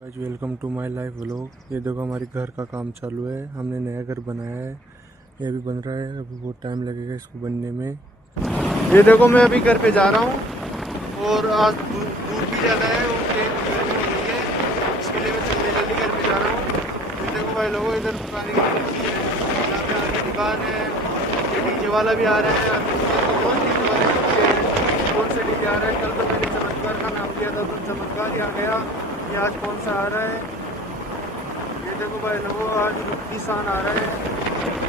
आज welcome to my life vlog. ये देखो हमारे घर का काम चालू है। हमने नया घर बनाया है, ये अभी बन रहा है। अभी बहुत टाइम लगेगा इसको बनने में। ये देखो मैं अभी घर पे जा रहा हूँ और आज धूप भी ज़्यादा है और ट्रेन गर्मी हो रही है, इसके लिए मैं जल्दी घर पे जा रहा हूँ। ये देखो भाई लोगों, इधर दुकान की दुकान है। ये डीजे वाला भी आ रहा है। कौन से डीजे आ रहा है? कल तो मैंने चमत्कार का नाम लिया था तो चमत्कार ही आ गया। ये आज कौन सा आ रहा है? ये देखो भाई लोगों, आज किसान आ रहा है।